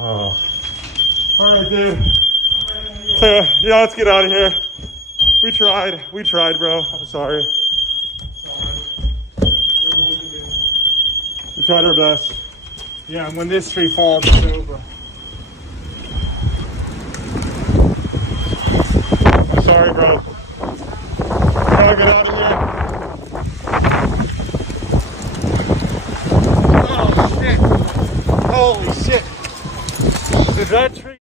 Oh. Alright, dude. So, yeah, let's get out of here. We tried, bro. I'm sorry. We tried our best. Yeah, and when this tree falls, it's over. I'm sorry, bro. Gotta get out of here. Oh, shit. Holy shit. Is that tree?